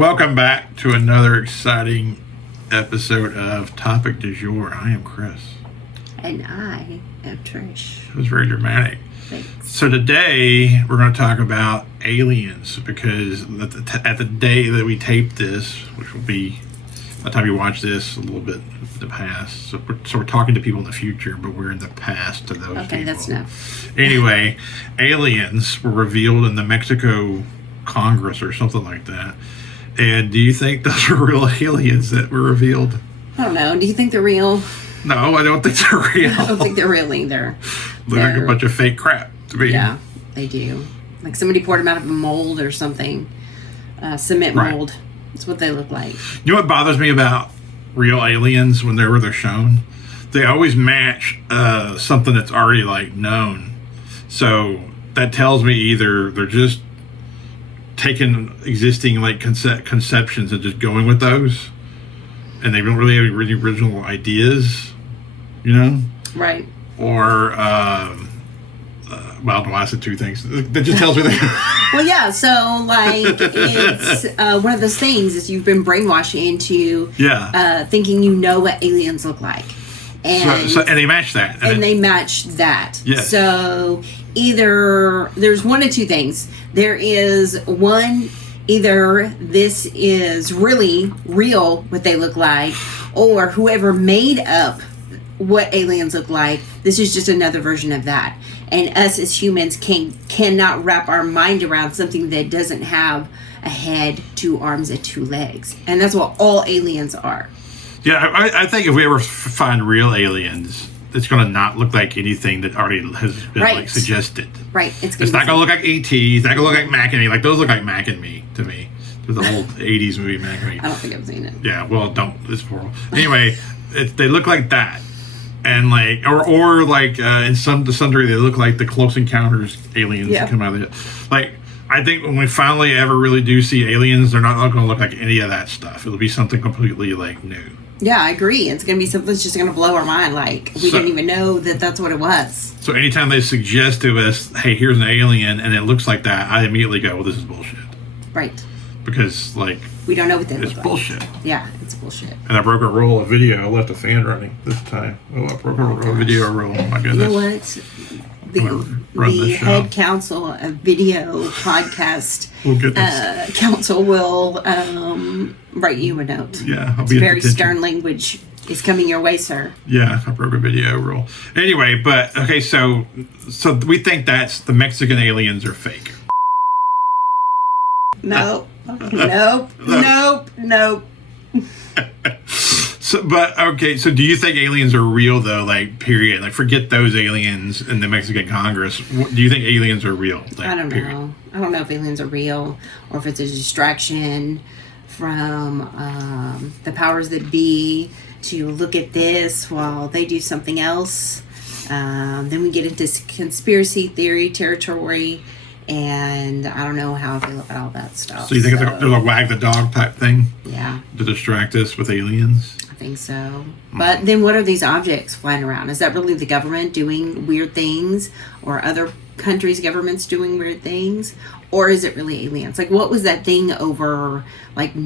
Welcome back to another exciting episode of Topic du Jour. I am Chris. And I am Trish. It was very dramatic. Thanks. So today we're going to talk about aliens because at the day that we tape this, which will be by the time you watch this a little bit in the past. So we're talking to people in the future, but we're in the past to those people. Okay, that's enough. Anyway, aliens were revealed in the Mexico Congress or something like that. And do you think those are real aliens that were revealed? I don't know. Do you think they're real? No, I don't think they're real. I don't think they're real either. Look like a bunch of fake crap to me. Yeah, they do. Like somebody poured them out of a mold or something. Cement mold. That's what they look like. You know what bothers me about real aliens whenever they're shown? They always match something that's already like known. So that tells me either they're just taking existing like conceptions and just going with those, and they don't really have any original ideas, you know? Right. Or well, no, I said two things. That just tells me that. Well, yeah. So like it's one of those things is you've been brainwashed into thinking you know what aliens look like, and so they match that, and they match that. Yes. So either there's one of two things. There is one, either this is really real, what they look like, or whoever made up what aliens look like, this is just another version of that. And us as humans cannot wrap our mind around something that doesn't have a head, two arms, and two legs. And that's what all aliens are. Yeah, I think if we ever find real aliens, it's going to not look like anything that already has been like suggested. Right. It's not going to look like E.T. It's not going to look like Mac and Me. Like those look like Mac and Me to me. There's the whole '80s movie Mac and Me. I don't think I've seen it. Yeah, well, don't. It's horrible. Anyway, they look like that, and like or like in some degree they look like the Close Encounters aliens that come out of it. Like I think when we finally ever really do see aliens, they're not going to look like any of that stuff. It'll be something completely like new. Yeah, I agree. It's going to be something that's just going to blow our mind. Like, we didn't even know that that's what it was. So anytime they suggest to us, hey, here's an alien, and it looks like that, I immediately go, well, this is bullshit. Right. Because, like... we don't know what they look like. It's bullshit. Yeah, it's bullshit. And I broke a roll of video. I left a fan running this time. Oh, I broke a video roll. Oh, my goodness. You know what? The head council of video podcast council will write you a note. Yeah, it's very stern language is coming your way, sir. Yeah, I broke a video rule. Anyway, but okay, so we think that's the Mexican aliens are fake. Nope. So do you think aliens are real though? Like, period. Like, forget those aliens in the Mexican Congress. Do you think aliens are real? Like, I don't know. I don't know if aliens are real or if it's a distraction from the powers that be to look at this while they do something else. Then we get into conspiracy theory territory, and I don't know how I feel about all that stuff. So you think there's a wag the dog type thing? Yeah. To distract us with aliens? I think so. But then what are these objects flying around? Is that really the government doing weird things, or other countries' governments doing weird things? Or is it really aliens? Like, what was that thing over, like, up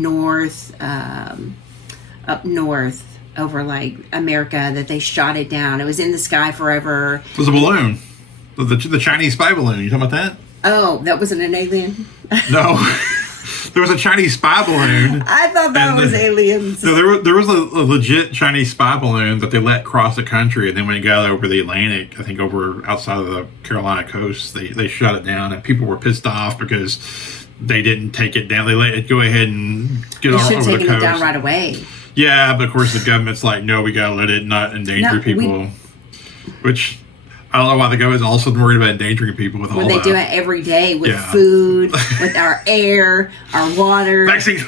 north, over, like, America, that they shot it down? It was in the sky forever. It was a balloon. The Chinese spy balloon. You talking about that? Oh, that wasn't an alien? No. There was a Chinese spy balloon. I thought that was aliens. No, there was a legit Chinese spy balloon that they let cross the country, and then when it got over the Atlantic, I think over outside of the Carolina coast, they shut it down, and people were pissed off because they didn't take it down. They let it go ahead and get over the coast. They should have taken it down right away. Yeah, but of course the government's like, no, we gotta let it not endanger people. Which... I don't know why the government's also worried about endangering people with all that. When they do it every day with food, with our air, our water. Vaccines.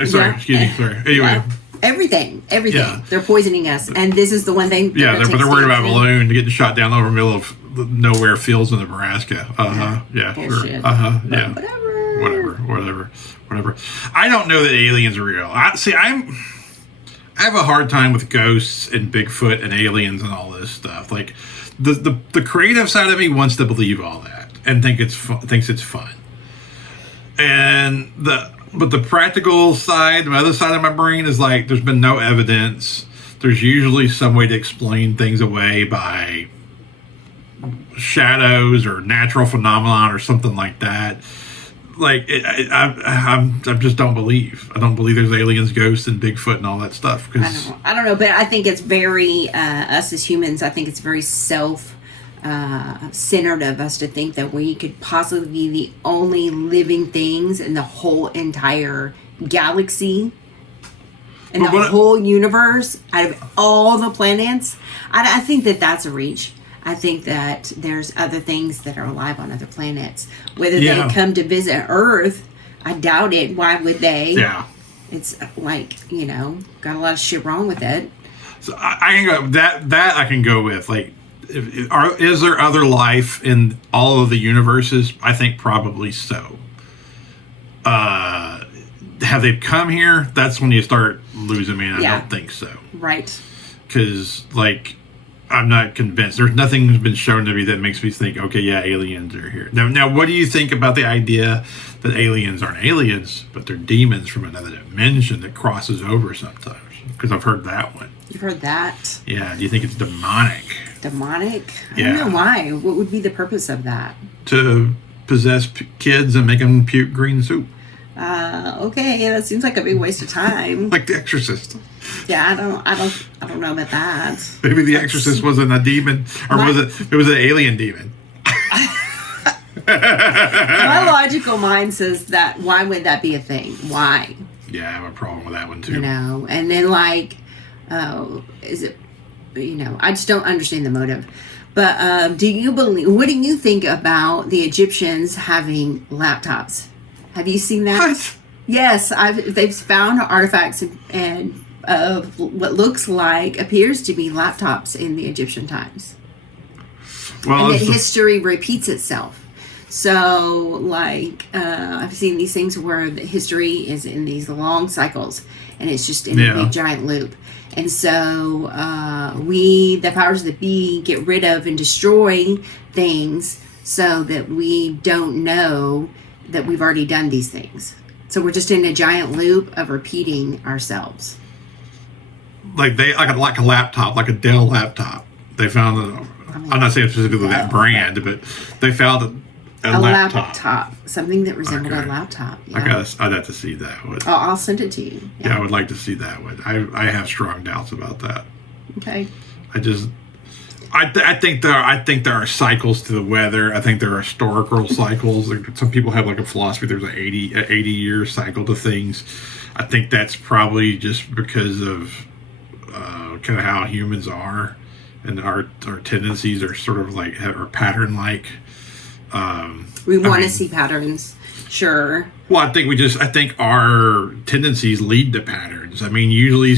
Excuse me. Anyway. Yeah. Everything. Yeah. They're poisoning us. And this is the one thing. Yeah, but they're worried about a balloon getting shot down over the middle of the nowhere fields in Nebraska. Yeah, bullshit. Sure. Yeah. Whatever. I don't know that aliens are real. I have a hard time with ghosts and Bigfoot and aliens and all this stuff. Like, the creative side of me wants to believe all that and thinks it's fun. And But the practical side, the other side of my brain is like, there's been no evidence. There's usually some way to explain things away by shadows or natural phenomenon or something like that. Like, I just don't believe. I don't believe there's aliens, ghosts, and Bigfoot and all that stuff. I don't know, but I think it's very, us as humans, I think it's very centered of us to think that we could possibly be the only living things in the whole entire galaxy, in the whole universe, out of all the planets. I think that that's a reach. I think that there's other things that are alive on other planets. Whether they come to visit Earth, I doubt it. Why would they? Yeah. It's like, got a lot of shit wrong with it. So I can go that I can go with. Like, is there other life in all of the universes? I think probably so. Have they come here? That's when you start losing me. I don't think so. Right. Because, like, I'm not convinced. There's nothing that's been shown to me that makes me think, okay, yeah, aliens are here. Now, what do you think about the idea that aliens aren't aliens, but they're demons from another dimension that crosses over sometimes? Because I've heard that one. You've heard that? Yeah. Do you think it's demonic? Demonic? I don't know why. What would be the purpose of that? To possess kids and make them puke green soup. Okay, that seems like a big waste of time. Like The Exorcist. Yeah, I don't know about that. Maybe The Exorcist wasn't a demon, or it was an alien demon. My logical mind says that why would that be a thing? Why? Yeah, I have a problem with that one too. And then like, is it? I just don't understand the motive. But what do you think about the Egyptians having laptops? Have you seen that? What? Yes, they've found artifacts and of what appears to be laptops in the Egyptian times. Well, and that history repeats itself. So, like, I've seen these things where the history is in these long cycles, and it's just in a big giant loop. And so, the powers that be, get rid of and destroy things so that we don't know that we've already done these things. So we're just in a giant loop of repeating ourselves. Like a laptop, like a Dell laptop. They found I'm not saying specifically that brand, but they found a laptop. Something that resembled a laptop. Yeah. I'd have to see that one. Oh, I'll send it to you. Yeah, I would like to see that one. I have strong doubts about that. Okay. I think there are cycles to the weather. I think there are historical cycles. Some people have like a philosophy. There's an 80-year cycle to things. I think that's probably just because of kind of how humans are, and our tendencies are sort of like are pattern like. We want to see patterns. Sure. Well, I think our tendencies lead to patterns. I mean, usually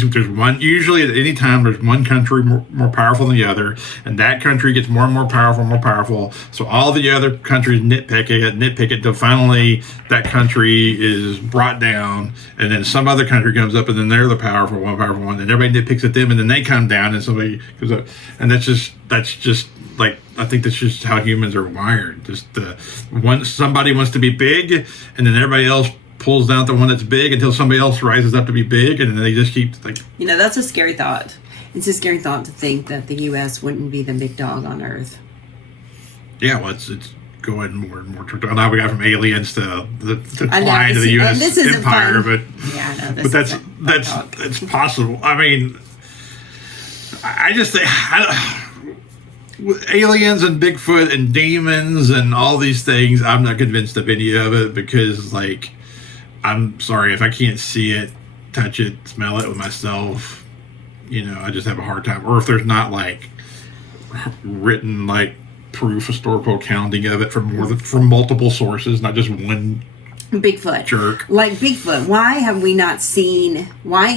at any time there's one country more powerful than the other, and that country gets more and more powerful. So all the other countries nitpick it until finally that country is brought down, and then some other country comes up, and then they're the powerful one, and everybody nitpicks at them, and then they come down, and somebody goes up, and that's just like, I think that's just how humans are wired. Just somebody wants to be big, and then everybody else pulls down the one that's big until somebody else rises up to be big, and then they just keep like. That's a scary thought. It's a scary thought to think that the U.S. wouldn't be the big dog on Earth. Yeah, well, it's going more and more. Now we got from aliens to decline to the U.S. empire, but yeah, but that's possible. I mean, I just think. With aliens and Bigfoot and demons and all these things, I'm not convinced of any of it because, like, I'm sorry, if I can't see it, touch it, smell it with myself, I just have a hard time. Or if there's not, like, written, like, proof, historical accounting of it from multiple sources, not just one Bigfoot jerk. Like Bigfoot, why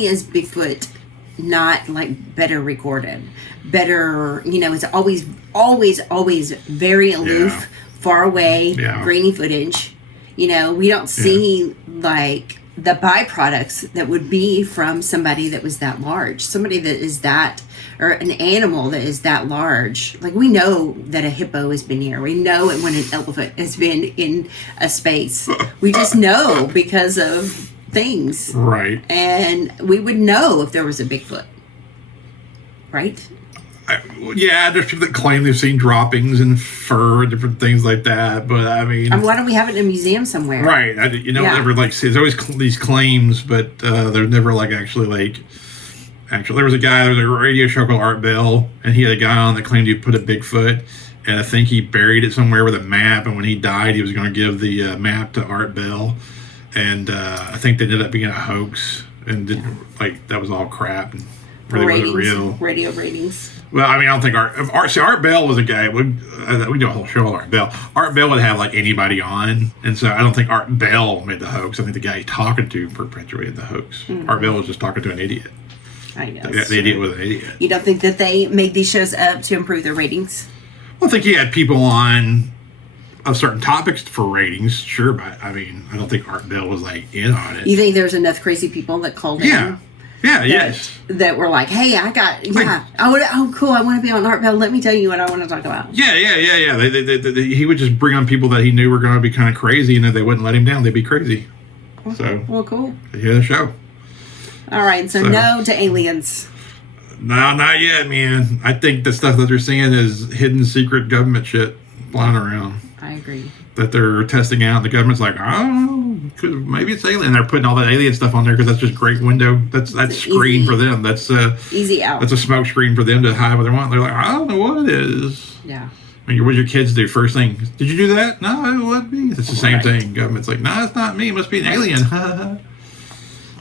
is Bigfoot not, like, better recorded? Better, it's always very aloof, far away, grainy footage. We don't see like the byproducts that would be from somebody that was that large, somebody that is that, or an animal that is that large. Like, we know that a hippo has been here. We know it when an elephant has been in a space. We just know because of things. Right. And we would know if there was a Bigfoot. Right? Yeah, there's people that claim they've seen droppings and fur and different things like that, but I mean... And why don't we have it in a museum somewhere? Right. Never, like, see, there's always these claims, but there's never, like, actually, there was a radio show called Art Bell, and he had a guy on that claimed he put a Bigfoot, and I think he buried it somewhere with a map, and when he died, he was going to give the map to Art Bell, and I think that ended up being a hoax, and that was all crap, and really wasn't real. Radio ratings. Well, I mean, I don't think Art Bell was a guy. We do a whole show on Art Bell. Art Bell would have, like, anybody on, and so I don't think Art Bell made the hoax. I think the guy he's talking to perpetuated the hoax. Mm-hmm. Art Bell was just talking to an idiot. I know. The idiot was an idiot. You don't think that they made these shows up to improve their ratings? Well, I think he had people on of certain topics for ratings, sure, but I mean, I don't think Art Bell was, like, in on it. You think there's enough crazy people that called in? Yeah, yes. That were like, hey, cool, I want to be on Art Bell. Let me tell you what I want to talk about. Yeah. He would just bring on people that he knew were going to be kind of crazy, and if they wouldn't let him down, they'd be crazy. So, well, cool. Hear the show. All right, so no to aliens. No, not yet, man. I think the stuff that they're seeing is hidden secret government shit flying around. I agree. That they're testing out. The government's like, maybe it's alien. They're putting all that alien stuff on there because that's just great window. That's screen for them. That's easy out. That's a smoke screen for them to hide what they want. They're like, I don't know what it is. Yeah. I mean, what do your kids do? First thing, did you do that? No, it wasn't me. It's the same thing. Government's like, no, it's not me. It must be an alien.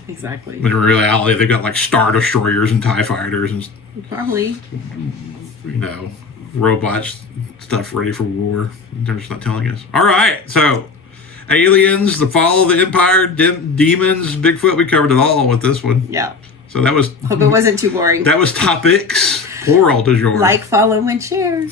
Exactly. But in reality, they've got like Star Destroyers and TIE Fighters and probably, robots, stuff ready for war. They're just not telling us. All right, so aliens, the fall of the empire, demons, Bigfoot. We covered it all with this one. Yeah. So that was. Hope it wasn't too boring. That was topics, plural du jour. Like, follow, and share.